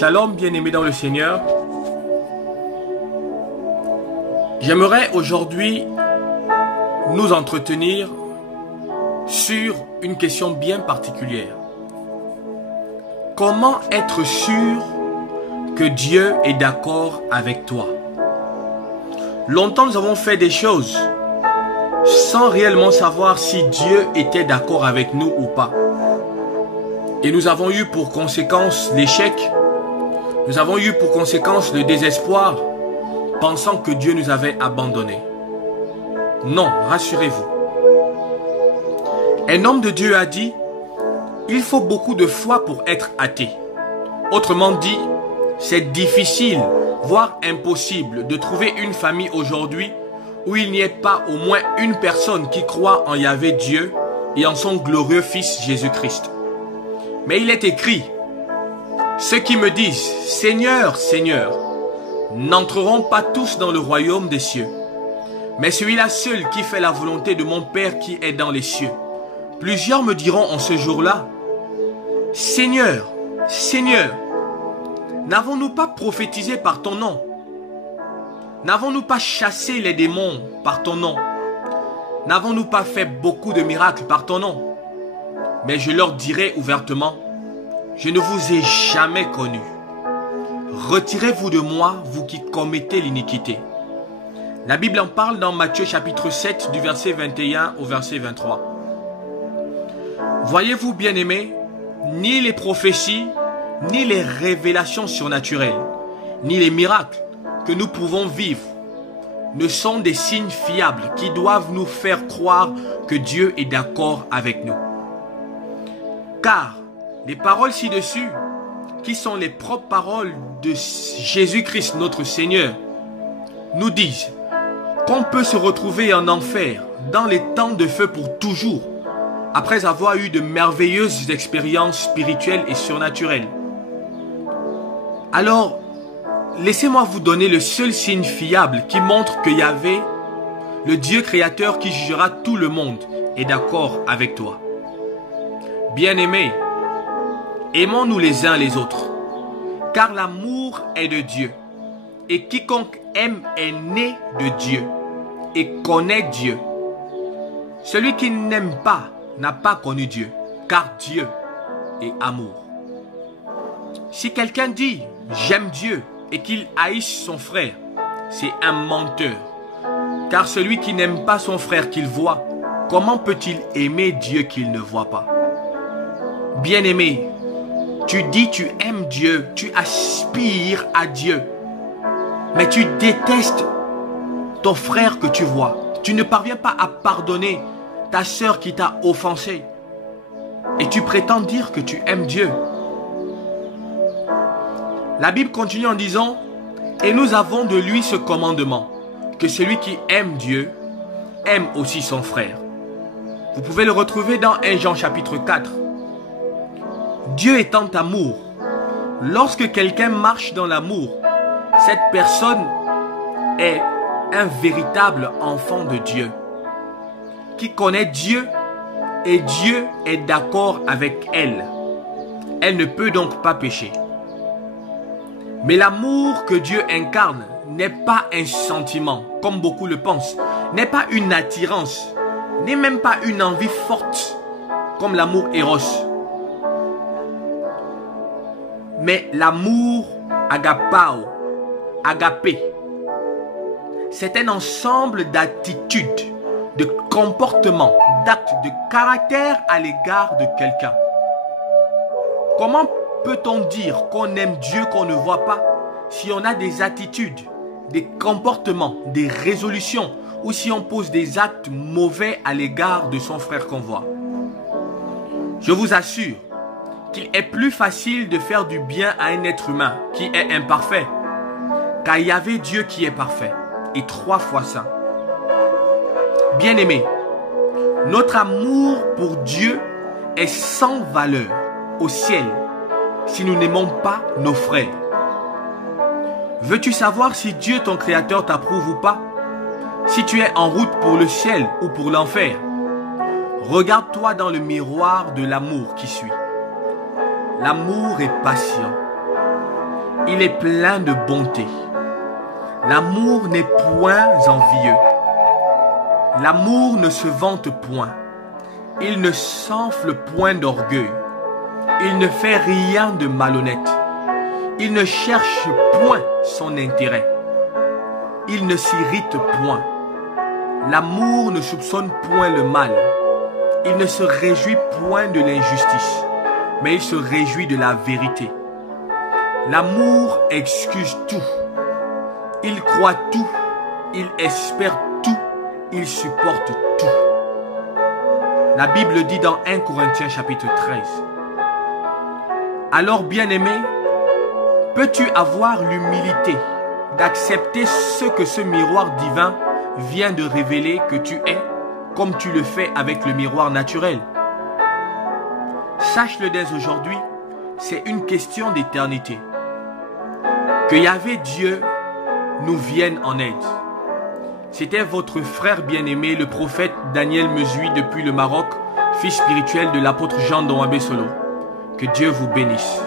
Shalom, bien-aimés dans le Seigneur. J'aimerais aujourd'hui nous entretenir sur une question bien particulière. Comment être sûr que Dieu est d'accord avec toi? Longtemps nous avons fait des choses sans réellement savoir si Dieu était d'accord avec nous ou pas. Et nous avons eu pour conséquence l'échec, nous avons eu pour conséquence le désespoir, pensant que Dieu nous avait abandonnés. Non, rassurez-vous. Un homme de Dieu a dit, il faut beaucoup de foi pour être athée. Autrement dit, c'est difficile, voire impossible de trouver une famille aujourd'hui où il n'y ait pas au moins une personne qui croit en Yahvé Dieu et en son glorieux Fils Jésus-Christ. Mais il est écrit, ceux qui me disent, Seigneur, Seigneur, n'entreront pas tous dans le royaume des cieux, mais celui-là seul qui fait la volonté de mon Père qui est dans les cieux. Plusieurs me diront en ce jour-là, Seigneur, Seigneur, n'avons-nous pas prophétisé par ton nom? N'avons-nous pas chassé les démons par ton nom? N'avons-nous pas fait beaucoup de miracles par ton nom? Mais je leur dirai ouvertement, je ne vous ai jamais connu. Retirez-vous de moi, vous qui commettez l'iniquité. La Bible en parle dans Matthieu chapitre 7 du verset 21 au verset 23. Voyez-vous, bien-aimés, ni les prophéties, ni les révélations surnaturelles, ni les miracles que nous pouvons vivre ne sont des signes fiables qui doivent nous faire croire que Dieu est d'accord avec nous. Car les paroles ci-dessus, qui sont les propres paroles de Jésus-Christ notre Seigneur, nous disent qu'on peut se retrouver en enfer dans les temps de feu pour toujours, après avoir eu de merveilleuses expériences spirituelles et surnaturelles. Alors, laissez-moi vous donner le seul signe fiable qui montre que Yahvé, le Dieu créateur qui jugera tout le monde, est d'accord avec toi. Bien-aimés, aimons-nous les uns les autres, car l'amour est de Dieu, et quiconque aime est né de Dieu, et connaît Dieu. Celui qui n'aime pas n'a pas connu Dieu, car Dieu est amour. Si quelqu'un dit « j'aime Dieu » et qu'il haïsse son frère, c'est un menteur. Car celui qui n'aime pas son frère qu'il voit, comment peut-il aimer Dieu qu'il ne voit pas? Bien-aimé, tu dis tu aimes Dieu, tu aspires à Dieu, mais tu détestes ton frère que tu vois. Tu ne parviens pas à pardonner ta sœur qui t'a offensé. Et tu prétends dire que tu aimes Dieu. La Bible continue en disant, et nous avons de lui ce commandement, que celui qui aime Dieu, aime aussi son frère. Vous pouvez le retrouver dans 1 Jean chapitre 4. Dieu étant amour, lorsque quelqu'un marche dans l'amour, cette personne est un véritable enfant de Dieu, qui connaît Dieu et Dieu est d'accord avec elle. Elle ne peut donc pas pécher. Mais l'amour que Dieu incarne n'est pas un sentiment, comme beaucoup le pensent, n'est pas une attirance, n'est même pas une envie forte, comme l'amour éros. Mais l'amour agapao, agapé, c'est un ensemble d'attitudes, de comportements, d'actes, de caractère à l'égard de quelqu'un. Comment peut-on dire qu'on aime Dieu qu'on ne voit pas si on a des attitudes, des comportements, des résolutions ou si on pose des actes mauvais à l'égard de son frère qu'on voit? Je vous assure qu'il est plus facile de faire du bien à un être humain qui est imparfait qu'à Yahvé Dieu qui est parfait et 3 fois saint. Bien-aimés, notre amour pour Dieu est sans valeur au ciel si nous n'aimons pas nos frères. Veux-tu savoir si Dieu ton créateur t'approuve ou pas? Si tu es en route pour le ciel ou pour l'enfer? Regarde-toi dans le miroir de l'amour qui suit. L'amour est patient. il est plein de bonté. L'amour n'est point envieux. L'amour ne se vante point. Il ne s'enfle point d'orgueil. Il ne fait rien de malhonnête. Il ne cherche point son intérêt. Il ne s'irrite point. L'amour ne soupçonne point le mal. Il ne se réjouit point de l'injustice, mais il se réjouit de la vérité. L'amour excuse tout. Il croit tout. Il espère tout. Il supporte tout. La Bible dit dans 1 Corinthiens chapitre 13. Alors, bien-aimé, peux-tu avoir l'humilité d'accepter ce que ce miroir divin vient de révéler que tu es, comme tu le fais avec le miroir naturel? Sache-le dès aujourd'hui, c'est une question d'éternité. Que Yahvé Dieu nous vienne en aide. C'était votre frère bien-aimé, le prophète Daniel Mesui depuis le Maroc, fils spirituel de l'apôtre Jean Domabé Solo. Que Dieu vous bénisse.